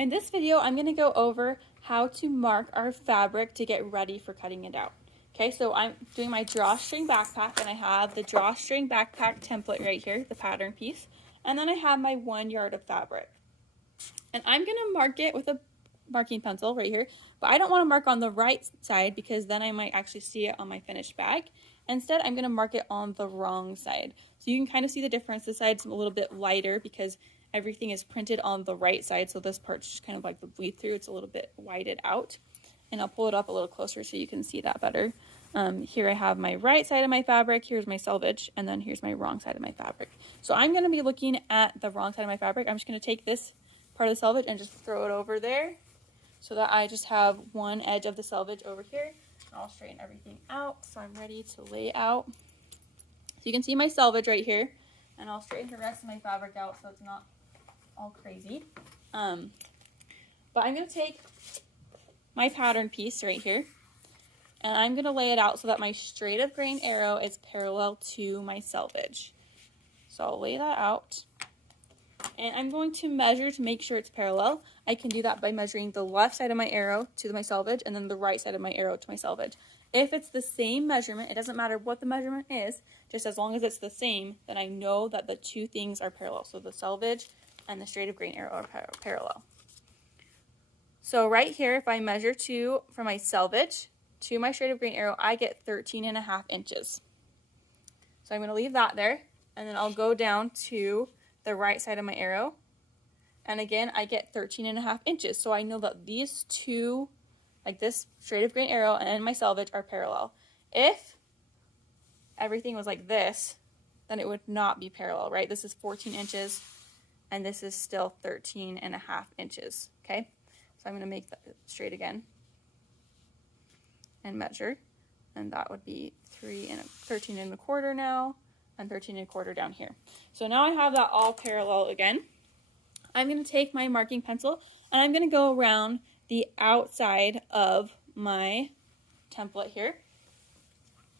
In this video, I'm going to go over how to mark our fabric to get ready for cutting it out. Okay, so I'm doing my drawstring backpack, and I have the drawstring backpack template right here, the pattern piece, and then I have my 1 yard of fabric. And I'm going to mark it with a marking pencil right here, but I don't want to mark on the right side because then I might actually see it on my finished bag. Instead, I'm going to mark it on the wrong side. So you can kind of see the difference. This side's a little bit lighter because everything is printed on the right side, so this part's just kind of like the bleed through. It's a little bit whited out. And I'll pull it up a little closer so you can see that better. Here I have my right side of my fabric, here's my selvage, and then here's my wrong side of my fabric. So I'm going to be looking at the wrong side of my fabric. I'm just going to take this part of the selvage and just throw it over there so that I just have one edge of the selvage over here. And I'll straighten everything out so I'm ready to lay out. So you can see my selvage right here, and I'll straighten the rest of my fabric out so it's not all crazy. But I'm going to take my pattern piece right here, and I'm going to lay it out so that my straight of grain arrow is parallel to my selvage. So I'll lay that out, and I'm going to measure to make sure it's parallel. I can do that by measuring the left side of my arrow to my selvage and then the right side of my arrow to my selvage. If it's the same measurement, it doesn't matter what the measurement is, just as long as it's the same, then I know that the two things are parallel. So the selvage and the straight of grain arrow are parallel. So right here, if I measure from my selvage to my straight of grain arrow, I get 13.5 inches. So I'm going to leave that there, and then I'll go down to the right side of my arrow, and again I get 13.5 inches. So I know that these two, like this straight of grain arrow and my selvage, are parallel. If everything was like this, then it would not be parallel, right? This is 14 inches and this is still 13.5 inches. Okay, so I'm going to make that straight again and measure, and that would be 13.25 now, and 13.25 down here. So now I have that all parallel again. I'm going to take my marking pencil and I'm going to go around the outside of my template here.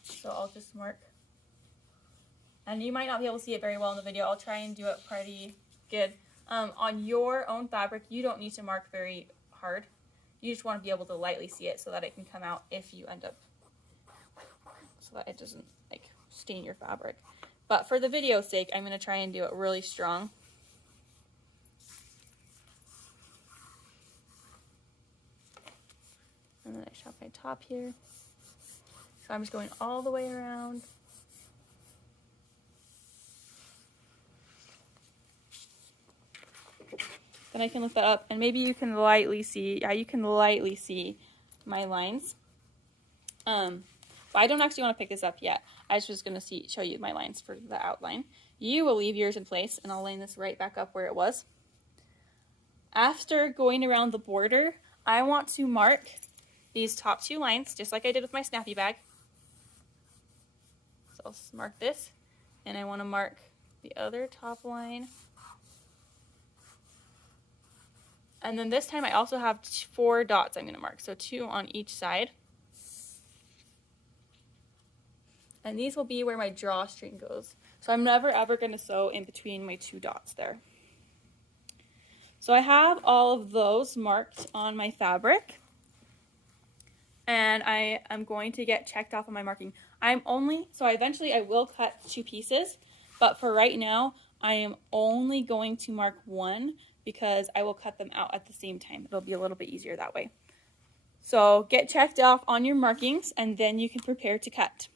So I'll just mark, and you might not be able to see it very well in the video. I'll try and do it pretty good. On your own fabric, you don't need to mark very hard. You just want to be able to lightly see it so that it can come out if you end up, so that it doesn't like stain your fabric. But for the video's sake, I'm going to try and do it really strong. And then I shop my top here. So I'm just going all the way around. Then I can lift that up, and maybe you can lightly see, yeah, you can lightly see my lines. But I don't actually want to pick this up yet. I was just going to show you my lines for the outline. You will leave yours in place, and I'll line this right back up where it was. After going around the border, I want to mark these top two lines, just like I did with my snappy bag. So I'll mark this, and I want to mark the other top line. And then this time I also have 4 dots I'm going to mark, so 2 on each side. And these will be where my drawstring goes. So I'm never ever going to sew in between my 2 dots there. So I have all of those marked on my fabric, and I am going to get checked off on my marking. So eventually I will cut 2 pieces, but for right now I am only going to mark 1 because I will cut them out at the same time. It'll be a little bit easier that way. So get checked off on your markings, and then you can prepare to cut.